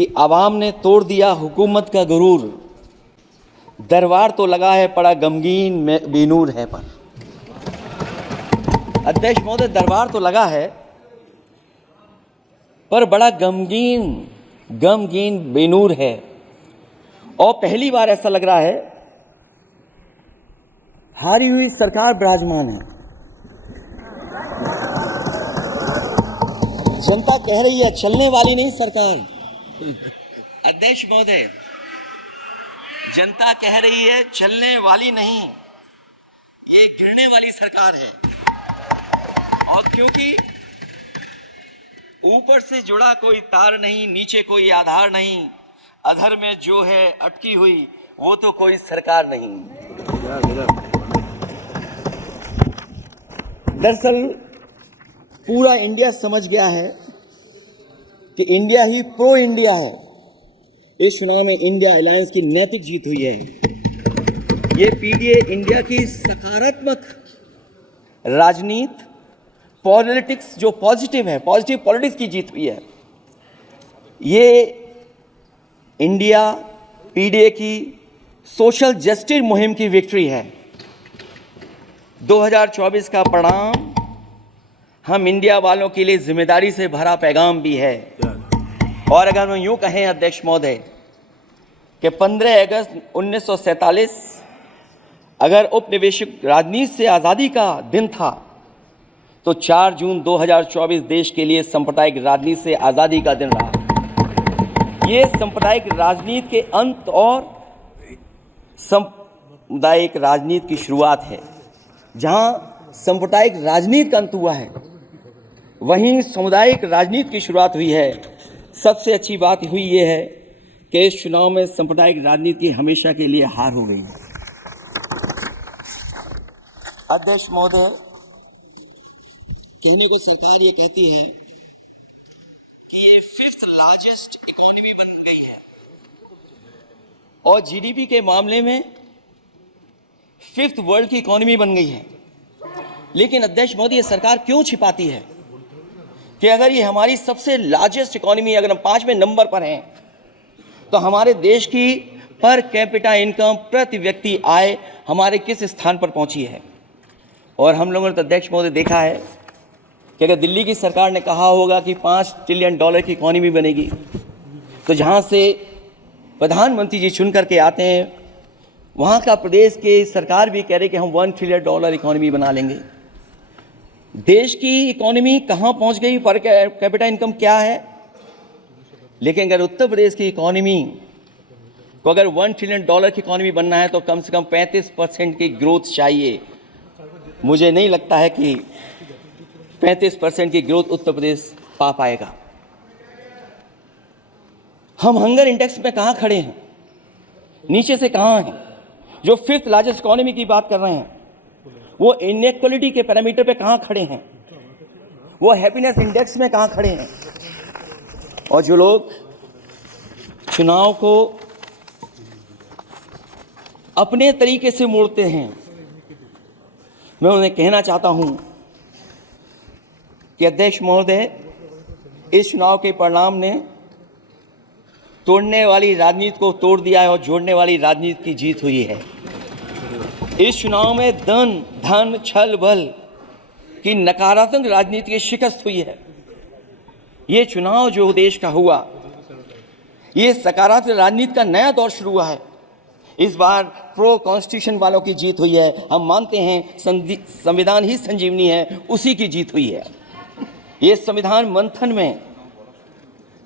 कि आवाम ने तोड़ दिया हुकूमत का गुरूर, दरबार तो लगा है पड़ा गमगीन में बेनूर है पर। अध्यक्ष महोदय, दरबार तो लगा है पर बड़ा गमगीन बेनूर है। और पहली बार ऐसा लग रहा है हारी हुई सरकार विराजमान है। जनता कह रही है चलने वाली नहीं सरकार। अध्यक्ष महोदय, जनता कह रही है चलने वाली नहीं, ये गिरने वाली सरकार है। और क्योंकि ऊपर से जुड़ा कोई तार नहीं, नीचे कोई आधार नहीं, अधर में जो है अटकी हुई वो तो कोई सरकार नहीं। दरअसल पूरा इंडिया समझ गया है कि इंडिया ही प्रो इंडिया है। इस चुनाव में इंडिया अलायंस की नैतिक जीत हुई है। ये पीडीए इंडिया की सकारात्मक राजनीति, पॉलिटिक्स जो पॉजिटिव है, पॉजिटिव पॉलिटिक्स की जीत हुई है। ये इंडिया पीडीए की सोशल जस्टिस मुहिम की विक्ट्री है। 2024 का परिणाम हम इंडिया वालों के लिए जिम्मेदारी से भरा पैगाम भी है। और अगर हम यूं कहें अध्यक्ष महोदय कि 15 अगस्त 1947 अगर उपनिवेशिक राजनीति से आज़ादी का दिन था तो 4 जून 2024 देश के लिए सांप्रदायिक राजनीति से आज़ादी का दिन रहा। ये सांप्रदायिक राजनीति के अंत और सामुदायिक राजनीति की शुरुआत है। जहां सांप्रदायिक राजनीति का अंत हुआ है वहीं सामुदायिक राजनीति की शुरुआत हुई है। सबसे अच्छी बात हुई ये है कि इस चुनाव में सांप्रदायिक राजनीति हमेशा के लिए हार हो गई। अध्यक्ष महोदय, कहने को सरकार ये कहती है कि ये 5th लार्जेस्ट इकोनॉमी बन गई है और जीडीपी के मामले में 5th वर्ल्ड की इकोनॉमी बन गई है। लेकिन अध्यक्ष महोदय, ये सरकार क्यों छिपाती है कि अगर ये हमारी सबसे लार्जेस्ट इकोनॉमी, अगर हम 5वें नंबर पर हैं, तो हमारे देश की पर कैपिटा इनकम, प्रति व्यक्ति आय हमारे किस स्थान पर पहुंची है। और हम लोगों ने तो अध्यक्ष महोदय देखा है कि अगर दिल्ली की सरकार ने कहा होगा कि $5 ट्रिलियन की इकोनॉमी बनेगी, तो जहां से प्रधानमंत्री जी चुन करके आते हैं वहां का प्रदेश के सरकार भी कह रहे कि हम $1 ट्रिलियन इकोनॉमी बना लेंगे। देश की इकोनॉमी कहां पहुंच गई, पर कैपिटा इनकम क्या है। लेकिन अगर उत्तर प्रदेश की इकोनॉमी को अगर $1 ट्रिलियन की इकोनॉमी बनना है तो कम से कम 35% की ग्रोथ चाहिए। मुझे नहीं लगता है कि 35% की ग्रोथ उत्तर प्रदेश पा पाएगा। हम हंगर इंडेक्स में कहां खड़े हैं, नीचे से कहां हैं। जो 5th लार्जेस्ट इकोनॉमी की बात कर रहे हैं वो इनइक्वालिटी के पैरामीटर पे कहां खड़े हैं, वो हैप्पीनेस इंडेक्स में कहां खड़े हैं। और जो लोग चुनाव को अपने तरीके से मोड़ते हैं, मैं उन्हें कहना चाहता हूं कि अध्यक्ष महोदय, इस चुनाव के परिणाम ने तोड़ने वाली राजनीति को तोड़ दिया है और जोड़ने वाली राजनीति की जीत हुई है। इस चुनाव में धन छल बल की नकारात्मक राजनीति की शिकस्त हुई है। ये चुनाव जो देश का हुआ, ये सकारात्मक राजनीति का नया दौर शुरू हुआ है। इस बार प्रो कॉन्स्टिट्यूशन वालों की जीत हुई है। हम मानते हैं संविधान ही संजीवनी है, उसी की जीत हुई है। ये संविधान मंथन में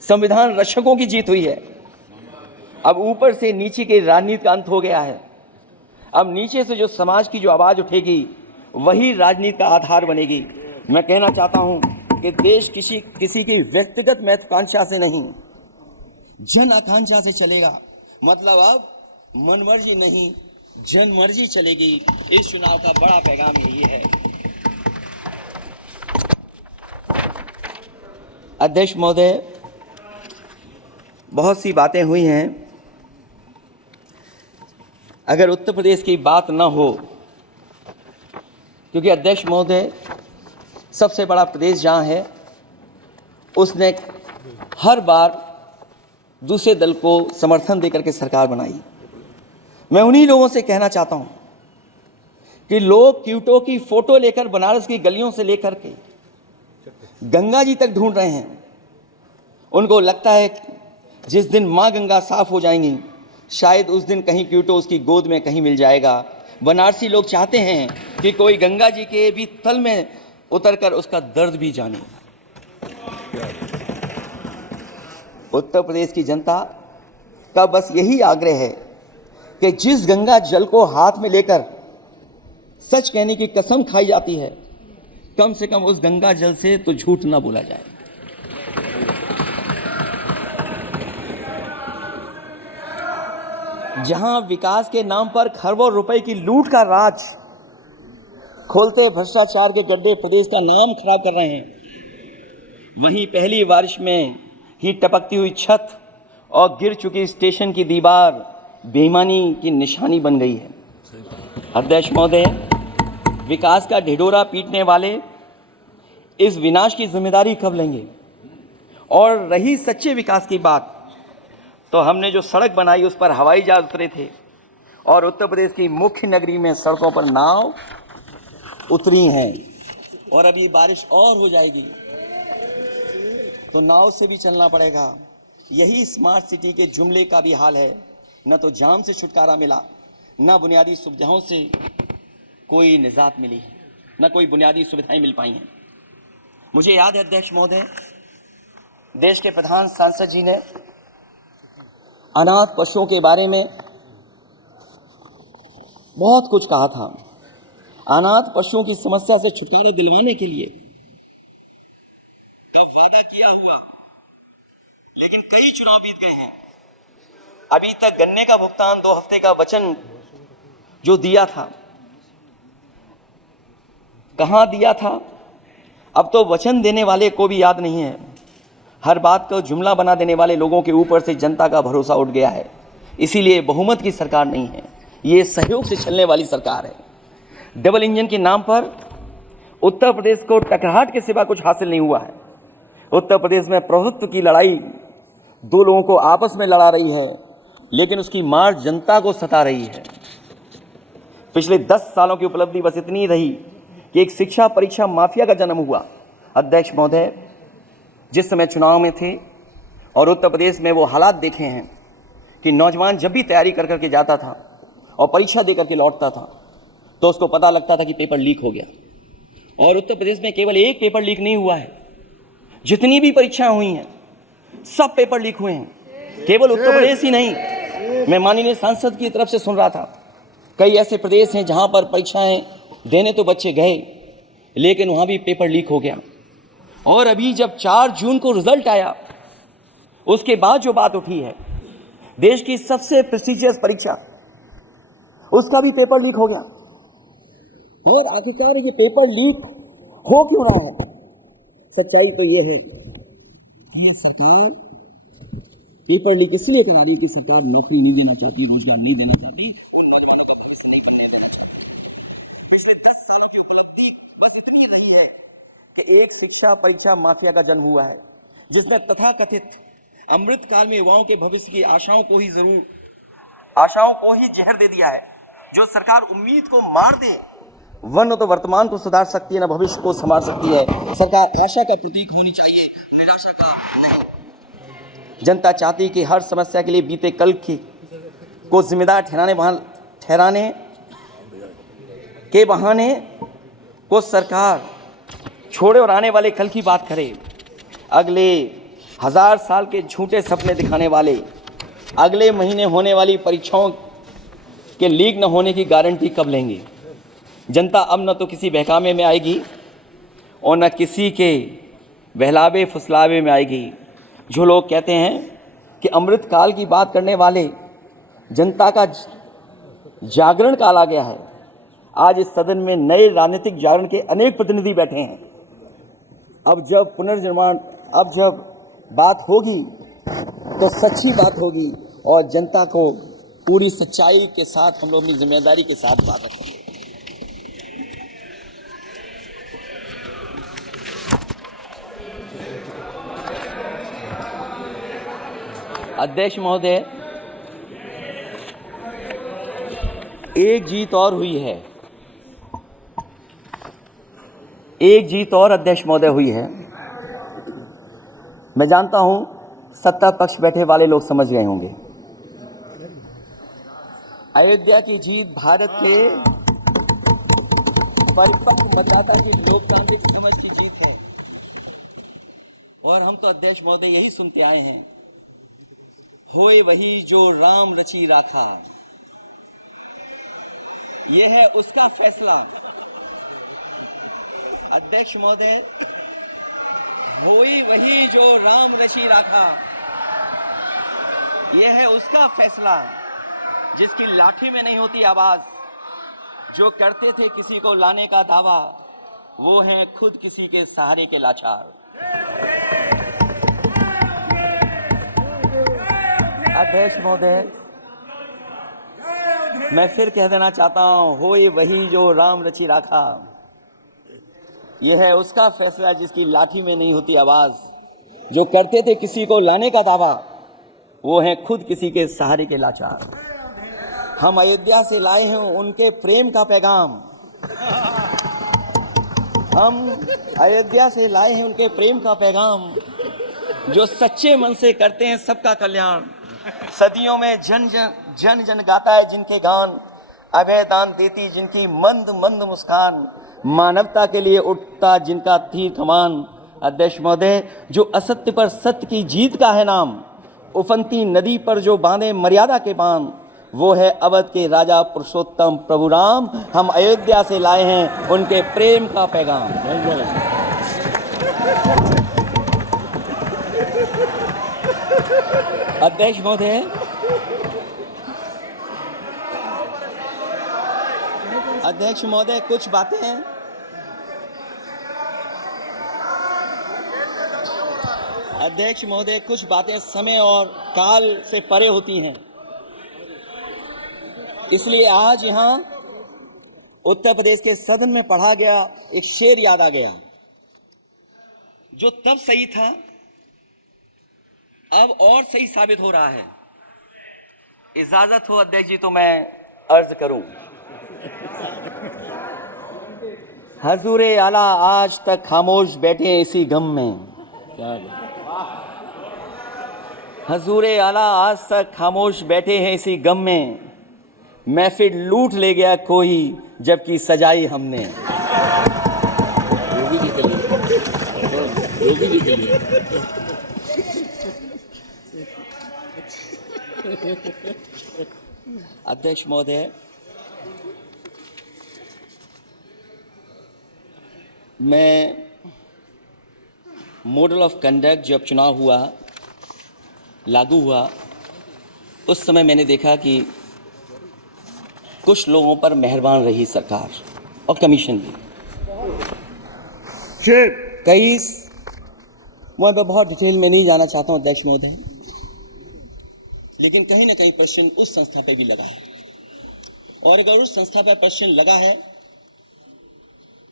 संविधान रक्षकों की जीत हुई है। अब ऊपर से नीचे की राजनीति का अंत हो गया है। अब नीचे से जो समाज की जो आवाज उठेगी वही राजनीति का आधार बनेगी। मैं कहना चाहता हूं कि देश किसी की व्यक्तिगत महत्वाकांक्षा से नहीं, जन आकांक्षा से चलेगा। मतलब अब मनमर्जी नहीं, जनमर्जी चलेगी। इस चुनाव का बड़ा पैगाम यही है। अध्यक्ष महोदय, बहुत सी बातें हुई हैं। अगर उत्तर प्रदेश की बात न हो, क्योंकि अध्यक्ष महोदय सबसे बड़ा प्रदेश जहां है उसने हर बार दूसरे दल को समर्थन देकर के सरकार बनाई। मैं उन्हीं लोगों से कहना चाहता हूं कि लोग क्यूटो की फोटो लेकर बनारस की गलियों से लेकर के गंगा जी तक ढूंढ रहे हैं। उनको लगता है जिस दिन मां गंगा साफ हो जाएंगी, शायद उस दिन कहीं क्यूटो उसकी गोद में कहीं मिल जाएगा। बनारसी लोग चाहते हैं कि कोई गंगा जी के भी तल में उतरकर उसका दर्द भी जाने। उत्तर प्रदेश की जनता का बस यही आग्रह है कि जिस गंगा जल को हाथ में लेकर सच कहने की कसम खाई जाती है, कम से कम उस गंगा जल से तो झूठ ना बोला जाए। जहां विकास के नाम पर खरबों रुपए की लूट का राज खोलते भ्रष्टाचार के गड्ढे प्रदेश का नाम खराब कर रहे हैं, वहीं पहली बारिश में ही टपकती हुई छत और गिर चुकी स्टेशन की दीवार बेईमानी की निशानी बन गई है। अध्यक्ष महोदय, विकास का ढिढोरा पीटने वाले इस विनाश की जिम्मेदारी कब लेंगे? और रही सच्चे विकास की बात, तो हमने जो सड़क बनाई उस पर हवाई जहाज उतरे थे और उत्तर प्रदेश की मुख्य नगरी में सड़कों पर नाव उतरी हैं। और अभी बारिश और हो जाएगी तो नाव से भी चलना पड़ेगा। यही स्मार्ट सिटी के जुमले का भी हाल है। न तो जाम से छुटकारा मिला, न बुनियादी सुविधाओं से कोई निजात मिली है, न कोई बुनियादी सुविधाएं मिल पाई हैं। मुझे याद है अध्यक्ष महोदय, देश के प्रधान सांसद जी ने अनाथ पशुओं के बारे में बहुत कुछ कहा था। अनाथ पशुओं की समस्या से छुटकारा दिलवाने के लिए कब वादा किया हुआ, लेकिन कई चुनाव बीत गए हैं, अभी तक गन्ने का भुगतान 2 हफ्ते का वचन जो दिया था, कहां दिया था? अब तो वचन देने वाले को भी याद नहीं है। हर बात को जुमला बना देने वाले लोगों के ऊपर से जनता का भरोसा उठ गया है। इसीलिए बहुमत की सरकार नहीं है, ये सहयोग से चलने वाली सरकार है। डबल इंजन के नाम पर उत्तर प्रदेश को टकराहट के सिवा कुछ हासिल नहीं हुआ है। उत्तर प्रदेश में प्रभुत्व की लड़ाई 2 लोगों को आपस में लड़ा रही है, लेकिन उसकी मार जनता को सता रही है। पिछले 10 सालों की उपलब्धि बस इतनी रही कि एक शिक्षा परीक्षा माफिया का जन्म हुआ। अध्यक्ष महोदय, जिस समय चुनाव में थे और उत्तर प्रदेश में वो हालात देखे हैं कि नौजवान जब भी तैयारी कर करके जाता था और परीक्षा दे करके लौटता था तो उसको पता लगता था कि पेपर लीक हो गया। और उत्तर प्रदेश में केवल एक पेपर लीक नहीं हुआ है, जितनी भी परीक्षाएं हुई हैं सब पेपर लीक हुए हैं। केवल उत्तर प्रदेश ही नहीं, मैं माननीय सांसद की तरफ से सुन रहा था, कई ऐसे प्रदेश हैं जहां पर परीक्षाएं देने तो बच्चे गए, लेकिन वहां भी पेपर लीक हो गया। और अभी जब 4 जून को रिजल्ट आया, उसके बाद जो बात उठी है, देश की सबसे प्रेस्टिजियस परीक्षा, उसका भी पेपर लीक हो गया। और आखिरकार ये पेपर लीक हो क्यों रहा है? सच्चाई तो ये है कि सरकार पेपर लीक इसलिए करा रही कि सरकार नौकरी नहीं देना चाहती, रोजगार नहीं देना चाहती, उन नौजवानों को भविष्य नहीं करने देना चाहती। पिछले 10 सालों की उपलब्धि बस इतनी रही है कि एक शिक्षा परीक्षा माफिया का जन्म हुआ है, जिसने तथाकथित अमृत काल में युवाओं के भविष्य की आशाओं को ही जहर दे दिया है। जो सरकार उम्मीद को मार दे, वह न तो वर्तमान को सुधार सकती है, न भविष्य को संभाल सकती है। सरकार आशा का प्रतीक होनी चाहिए, निराशा का नहीं। जनता चाहती कि हर समस्या के लिए बीते कल को जिम्मेदार ठहराने के बहाने को सरकार छोड़े और आने वाले कल की बात करे। अगले 1000 साल के झूठे सपने दिखाने वाले अगले महीने होने वाली परीक्षाओं के लीक न होने की गारंटी कब लेंगे? जनता अब न तो किसी बहकावे में आएगी और न किसी के बहलावे फुसलावे में आएगी। जो लोग कहते हैं कि अमृत काल की बात करने वाले जनता का जागरण काल आ गया है, आज इस सदन में नए राजनीतिक जागरण के अनेक प्रतिनिधि बैठे हैं। अब जब पुनर्निर्माण, अब जब बात होगी तो सच्ची बात होगी और जनता को पूरी सच्चाई के साथ हम लोग अपनी जिम्मेदारी के साथ बात करेंगे। अध्यक्ष महोदय, एक जीत और हुई है, एक जीत और अध्यक्ष महोदय हुई है। मैं जानता हूं सत्ता पक्ष बैठे वाले लोग समझ गए होंगे। अयोध्या की जीत भारत के परिपक्व मतदाता की लोकतांत्रिक समझ की जीत है। और हम तो अध्यक्ष महोदय यही सुनते आए हैं, होए वही जो राम रची राखा, यह है उसका फैसला। अध्यक्ष महोदय, होए वही जो राम रची राखा, यह है उसका फैसला, जिसकी लाठी में नहीं होती आवाज, जो करते थे किसी को लाने का दावा, वो हैं खुद किसी के सहारे के लाचार। अध्यक्ष महोदय, मैं फिर कह देना चाहता हूं, होए वही जो राम रची राखा, यह है उसका फैसला, जिसकी लाठी में नहीं होती आवाज, जो करते थे किसी को लाने का दावा, वो हैं खुद किसी के सहारे के लाचार। हम अयोध्या से लाए हैं उनके प्रेम का पैगाम, हम अयोध्या से लाए हैं उनके प्रेम का पैगाम, जो सच्चे मन से करते हैं सबका कल्याण। सदियों में जन जन गाता है जिनके गान, अभय दान देती जिनकी मंद मंद मुस्कान, मानवता के लिए उठता जिनका तीर कमान। अध्यक्ष महोदय, जो असत्य पर सत्य की जीत का है नाम, उफनती नदी पर जो बांधे मर्यादा के बांध, वो है अवध के राजा पुरुषोत्तम प्रभु राम। हम अयोध्या से लाए हैं उनके प्रेम का पैगाम। अध्यक्ष महोदय, अध्यक्ष महोदय, कुछ बातें समय और काल से परे होती हैं। इसलिए आज यहां उत्तर प्रदेश के सदन में पढ़ा गया एक शेर याद आ गया, जो तब सही था अब और सही साबित हो रहा है। इजाजत हो अध्यक्ष जी तो मैं अर्ज करूं। हजूरे आला आज तक खामोश बैठे इसी गम में, हजूरे आला आज तक खामोश बैठे हैं इसी गम में, महफिल लूट ले गया कोई जबकि सजाई हमने। अध्यक्ष महोदय, मैं मॉडल ऑफ कंडक्ट जब चुनाव हुआ, लागू हुआ, उस समय मैंने देखा कि कुछ लोगों पर मेहरबान रही सरकार और कमीशन भी। कई मैं बहुत डिटेल में नहीं जाना चाहता हूं अध्यक्ष महोदय, लेकिन कहीं ना कहीं प्रश्न उस संस्था पे भी लगा है, और अगर उस संस्था पर प्रश्न लगा है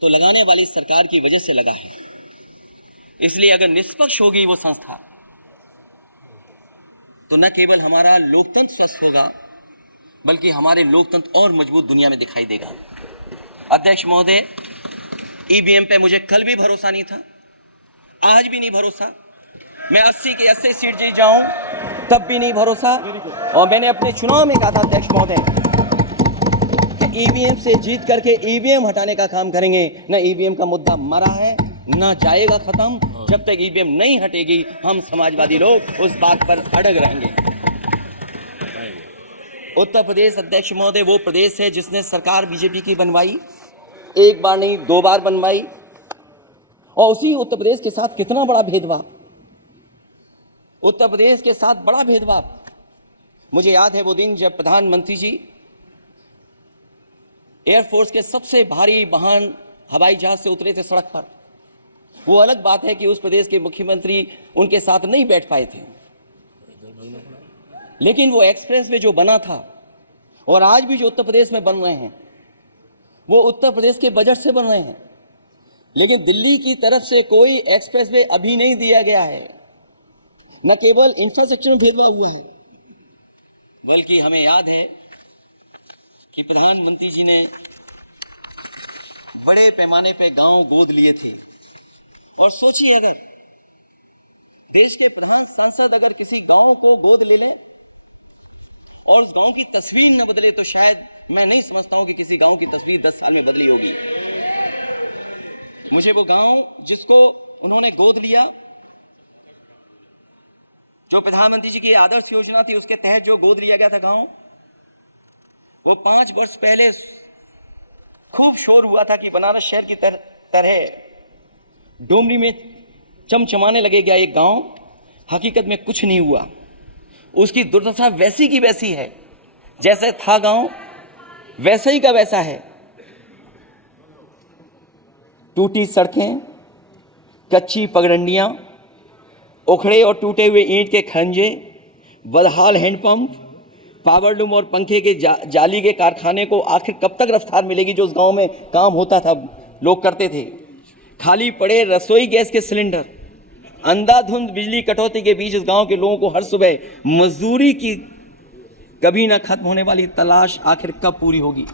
तो लगाने वाली सरकार की वजह से लगा है। इसलिए अगर निष्पक्ष होगी वो संस्था तो न केवल हमारा लोकतंत्र स्वस्थ होगा, बल्कि हमारे लोकतंत्र और मजबूत दुनिया में दिखाई देगा। अध्यक्ष महोदय, ईवीएम पे मुझे कल भी भरोसा नहीं था, आज भी नहीं भरोसा। मैं 80 के 80 सीट जीत जाऊं तब भी नहीं भरोसा। और मैंने अपने चुनाव में कहा था अध्यक्ष महोदय कि ईवीएम से जीत करके ईवीएम हटाने का काम करेंगे। न ईवीएम का मुद्दा मरा है, न जाएगा खत्म। जब तक ईवीएम नहीं हटेगी हम समाजवादी लोग उस बात पर अड़ग रहेंगे। उत्तर प्रदेश अध्यक्ष महोदय वो प्रदेश है जिसने सरकार बीजेपी की बनवाई, एक बार नहीं 2 बार बनवाई, और उसी उत्तर प्रदेश के साथ कितना बड़ा भेदभाव, उत्तर प्रदेश के साथ बड़ा भेदभाव। मुझे याद है वो दिन जब प्रधानमंत्री जी एयरफोर्स के सबसे भारी वाहन हवाई जहाज से उतरे थे सड़क पर। वो अलग बात है कि उस प्रदेश के मुख्यमंत्री उनके साथ नहीं बैठ पाए थे, लेकिन वो एक्सप्रेसवे जो बना था और आज भी जो उत्तर प्रदेश में बन रहे हैं वो उत्तर प्रदेश के बजट से बन रहे हैं। लेकिन दिल्ली की तरफ से कोई एक्सप्रेसवे अभी नहीं दिया गया है। न केवल इंफ्रास्ट्रक्चर में भेदभाव हुआ है, बल्कि हमें याद है कि प्रधानमंत्री जी ने बड़े पैमाने पे गांव गोद लिए थे। और सोचिए, अगर देश के प्रधान सांसद अगर किसी गांव को गोद ले ले और उस गांव की तस्वीर न बदले, तो शायद मैं नहीं समझता हूं कि किसी गांव की तस्वीर 10 साल में बदली होगी। मुझे वो गांव जिसको उन्होंने गोद लिया, जो प्रधानमंत्री जी की आदर्श योजना थी उसके तहत जो गोद लिया गया था गांव, वो 5 वर्ष पहले खूब शोर हुआ था कि बनारस शहर की तरह डोमरी में चमचमाने लगेगा एक गांव। हकीकत में कुछ नहीं हुआ। उसकी दुर्दशा वैसी की वैसी है, जैसे था गांव वैसा ही का वैसा है। टूटी सड़कें, कच्ची पगडंडियां, उखड़े और टूटे हुए ईंट के खंजे, बदहाल हैंडपंप, पावरलूम और पंखे के जाली के कारखाने को आखिर कब तक रफ्तार मिलेगी जो उस गांव में काम होता था, लोग करते थे। खाली पड़े रसोई गैस के सिलेंडर, अंधाधुंध बिजली कटौती के बीच इस गांव के लोगों को हर सुबह मजदूरी की कभी ना खत्म होने वाली तलाश आखिर कब पूरी होगी।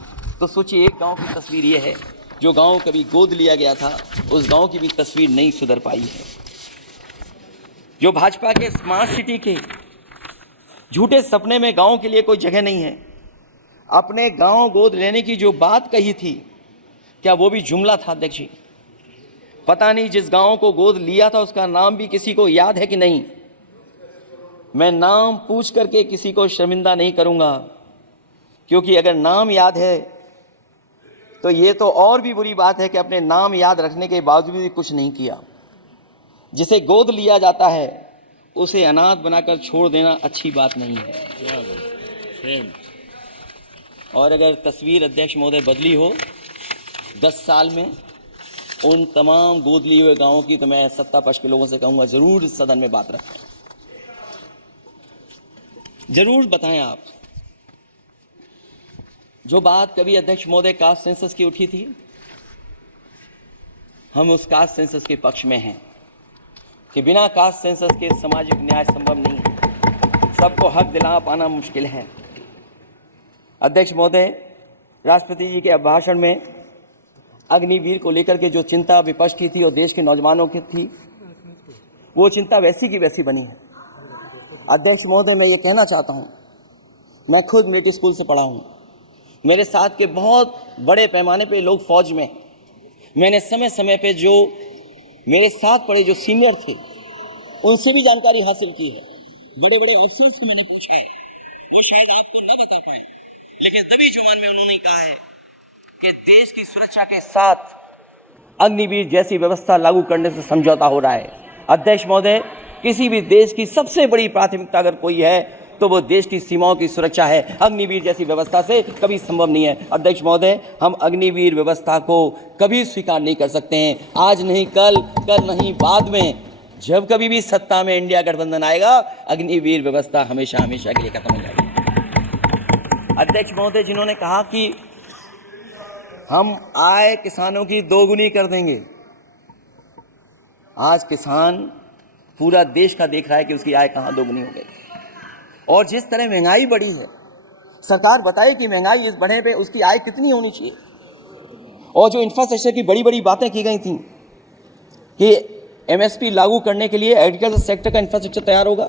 तो सोचिए, एक गांव की तस्वीर ये है। जो गांव कभी गोद लिया गया था, उस गांव की भी तस्वीर नहीं सुधर पाई है। जो भाजपा के स्मार्ट सिटी के झूठे सपने में गांव के लिए कोई जगह नहीं है। अपने गांव गोद लेने की जो बात कही थी, क्या वो भी जुमला था अध्यक्ष जी? पता नहीं जिस गांव को गोद लिया था उसका नाम भी किसी को याद है कि नहीं। मैं नाम पूछ करके किसी को शर्मिंदा नहीं करूंगा, क्योंकि अगर नाम याद है तो ये तो और भी बुरी बात है कि अपने नाम याद रखने के बावजूद भी कुछ नहीं किया। जिसे गोद लिया जाता है उसे अनाथ बनाकर छोड़ देना अच्छी बात नहीं है। और अगर तस्वीर अध्यक्ष महोदय बदली हो 10 साल में उन तमाम गोद लिए हुए गांवों की, तो मैं सत्ता पक्ष के लोगों से कहूंगा जरूर सदन में बात रखें, जरूर बताएं आप। जो बात कभी अध्यक्ष महोदय कास्ट सेंसस की उठी थी, हम उस कास्ट सेंसस के पक्ष में हैं कि बिना कास्ट सेंसस के सामाजिक न्याय संभव नहीं है। सबको हक दिला पाना मुश्किल है। अध्यक्ष महोदय, राष्ट्रपति जी के अभिभाषण में अग्निवीर को लेकर के जो चिंता विपक्ष की थी और देश के नौजवानों की थी, वो चिंता वैसी की वैसी बनी है। अध्यक्ष महोदय, मैं ये कहना चाहता हूँ, मैं खुद मिलिट्री स्कूल से पढ़ा हूँ। मेरे साथ के बहुत बड़े पैमाने पे लोग फौज में, मैंने समय समय पे जो मेरे साथ पढ़े जो सीनियर थे उनसे भी जानकारी हासिल की है। बड़े बड़े ऑफिसर्स को मैंने पूछा है, वो शायद आपको न बता पाए, लेकिन तभी जुबान में उन्होंने कहा है कि देश की सुरक्षा के साथ अग्निवीर जैसी व्यवस्था लागू करने से समझौता हो रहा है। अध्यक्ष महोदय, किसी भी देश की सबसे बड़ी प्राथमिकता अगर कोई है तो वो देश की सीमाओं की सुरक्षा है। अग्निवीर जैसी व्यवस्था से कभी संभव नहीं है। अध्यक्ष महोदय, हम अग्निवीर व्यवस्था को कभी स्वीकार नहीं कर सकते हैं। आज नहीं कल, कल नहीं बाद में, जब कभी भी सत्ता में इंडिया गठबंधन आएगा, अग्निवीर व्यवस्था हमेशा हमेशा के लिए खत्म हो जाएगी। अध्यक्ष महोदय, जिन्होंने कहा कि हम आय किसानों की दोगुनी कर देंगे, आज किसान पूरा देश का देख रहा है कि उसकी आय कहां दोगुनी हो गई। और जिस तरह महंगाई बढ़ी है, सरकार बताए कि महंगाई इस बढ़े पे उसकी आय कितनी होनी चाहिए। और जो इंफ्रास्ट्रक्चर की बड़ी बड़ी बातें की गई थी कि एमएसपी लागू करने के लिए एग्रीकल्चर सेक्टर का इंफ्रास्ट्रक्चर तैयार होगा,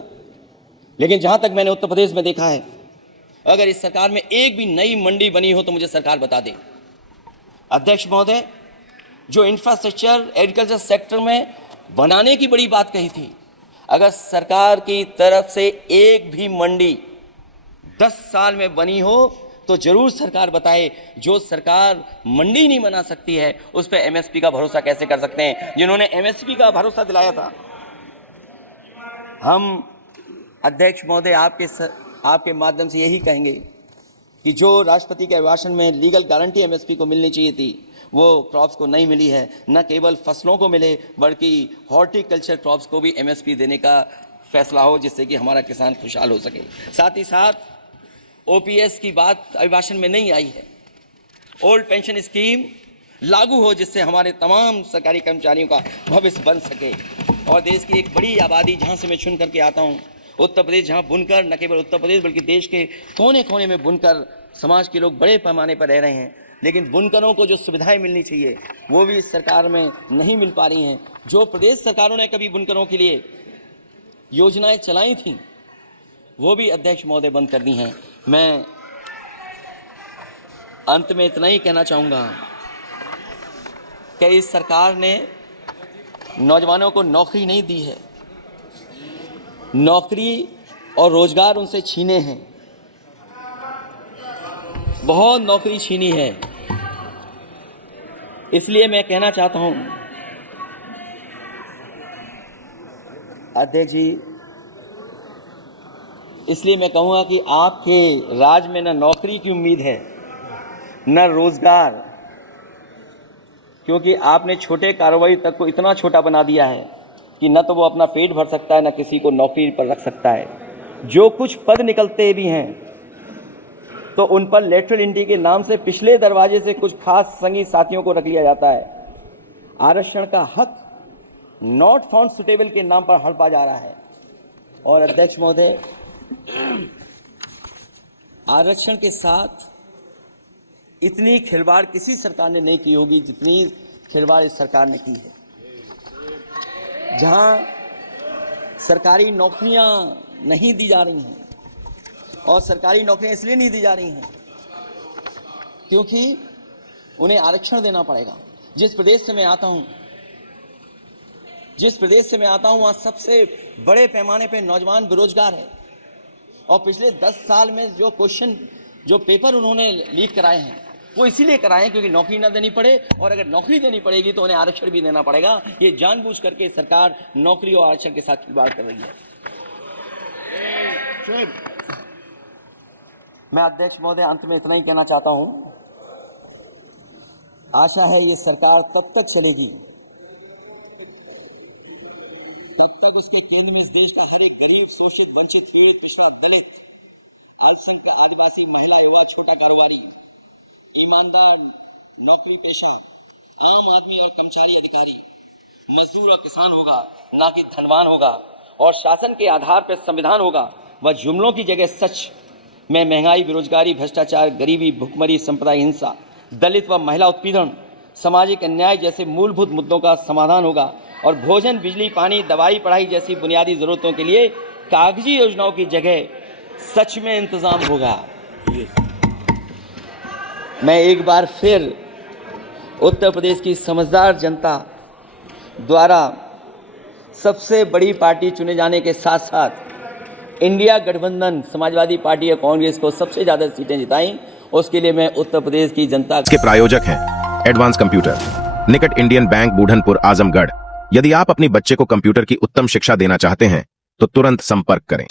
लेकिन जहां तक मैंने उत्तर प्रदेश में देखा है, अगर इस सरकार में एक भी नई मंडी बनी हो तो मुझे सरकार बता दे। अध्यक्ष महोदय, जो इंफ्रास्ट्रक्चर एग्रीकल्चर सेक्टर में बनाने की बड़ी बात कही थी, अगर सरकार की तरफ से एक भी मंडी 10 साल में बनी हो तो जरूर सरकार बताए। जो सरकार मंडी नहीं बना सकती है उस पर एमएसपी का भरोसा कैसे कर सकते हैं, जिन्होंने एमएसपी का भरोसा दिलाया था। हम अध्यक्ष महोदय आपके माध्यम से यही कहेंगे कि जो राष्ट्रपति के अभिभाषण में लीगल गारंटी एमएसपी को मिलनी चाहिए थी, वो क्रॉप्स को नहीं मिली है। न केवल फसलों को मिले बल्कि हॉर्टिकल्चर क्रॉप्स को भी एमएसपी देने का फैसला हो, जिससे कि हमारा किसान खुशहाल हो सके। साथ ही साथ ओपीएस की बात अभिभाषण में नहीं आई है। ओल्ड पेंशन स्कीम लागू हो, जिससे हमारे तमाम सरकारी कर्मचारियों का भविष्य बन सके। और देश की एक बड़ी आबादी जहाँ से मैं चुन करके आता हूँ, उत्तर प्रदेश, जहाँ बुनकर न केवल उत्तर प्रदेश बल्कि देश के कोने कोने में बुनकर समाज के लोग बड़े पैमाने पर रह रहे हैं, लेकिन बुनकरों को जो सुविधाएं मिलनी चाहिए वो भी इस सरकार में नहीं मिल पा रही हैं। जो प्रदेश सरकारों ने कभी बुनकरों के लिए योजनाएं चलाई थीं वो भी अध्यक्ष महोदय बंद कर दी हैं। मैं अंत में इतना ही कहना चाहूँगा कि इस सरकार ने नौजवानों को नौकरी नहीं दी है, नौकरी और रोजगार उनसे छीने हैं, बहुत नौकरी छीनी है। इसलिए मैं कहना चाहता हूं अध्यक्ष जी, इसलिए मैं कहूँगा कि आपके राज में न नौकरी की उम्मीद है न रोजगार, क्योंकि आपने छोटे कारोबारी तक को इतना छोटा बना दिया है कि न तो वो अपना पेट भर सकता है न किसी को नौकरी पर रख सकता है। जो कुछ पद निकलते भी हैं तो उन पर लेटरल एंट्री के नाम से पिछले दरवाजे से कुछ खास संगी साथियों को रख लिया जाता है। आरक्षण का हक नॉट फाउंड सुटेबल के नाम पर हड़पा जा रहा है। और अध्यक्ष महोदय, आरक्षण के साथ इतनी खिलवाड़ किसी सरकार ने नहीं की होगी जितनी खिलवाड़ इस सरकार ने की है। जहां सरकारी नौकरियां नहीं दी जा रही हैं, और सरकारी नौकरियां इसलिए नहीं दी जा रही हैं क्योंकि उन्हें आरक्षण देना पड़ेगा। जिस प्रदेश से मैं आता हूं वहां सबसे बड़े पैमाने पे नौजवान बेरोजगार है। और पिछले 10 साल में जो पेपर उन्होंने लीक कराए हैं वो इसीलिए कराए हैं क्योंकि नौकरी ना देनी पड़े, और अगर नौकरी देनी पड़ेगी तो उन्हें आरक्षण भी देना पड़ेगा। ये जानबूझ करके सरकार नौकरी और आरक्षण के साथ खिलवाड़ कर रही है। मैं अध्यक्ष महोदय अंत में इतना ही कहना चाहता हूं, आशा है ये सरकार तब तक चलेगी तब तक उसके केंद्र में इस देश का हर एक गरीब, शोषित, वंचित, पीड़ित, पिछड़ा, दलित, अल्पसंख्यक, आदिवासी, महिला, युवा, छोटा कारोबारी, ईमानदार, नौकरी पेशा, आम आदमी और कर्मचारी अधिकारी, मजदूर और किसान होगा, ना कि धनवान होगा। और शासन के आधार पर संविधान होगा। वह जुमलों की जगह सच में महंगाई, बेरोजगारी, भ्रष्टाचार, गरीबी, भुखमरी, सांप्रदायिक हिंसा, दलित व महिला उत्पीड़न, सामाजिक अन्याय जैसे मूलभूत मुद्दों का समाधान होगा। और भोजन, बिजली, पानी, दवाई, पढ़ाई जैसी बुनियादी जरूरतों के लिए कागजी योजनाओं की जगह सच में इंतजाम होगा। मैं एक बार फिर उत्तर प्रदेश की समझदार जनता द्वारा सबसे बड़ी पार्टी चुने जाने के साथ साथ इंडिया गठबंधन समाजवादी पार्टी और कांग्रेस को सबसे ज्यादा सीटें जिताई, उसके लिए मैं उत्तर प्रदेश की जनता के प्रायोजक हैं एडवांस कंप्यूटर, निकट इंडियन बैंक, बूढ़नपुर, आजमगढ़। यदि आप अपनी बच्चे को कंप्यूटर की उत्तम शिक्षा देना चाहते हैं तो तुरंत संपर्क करें।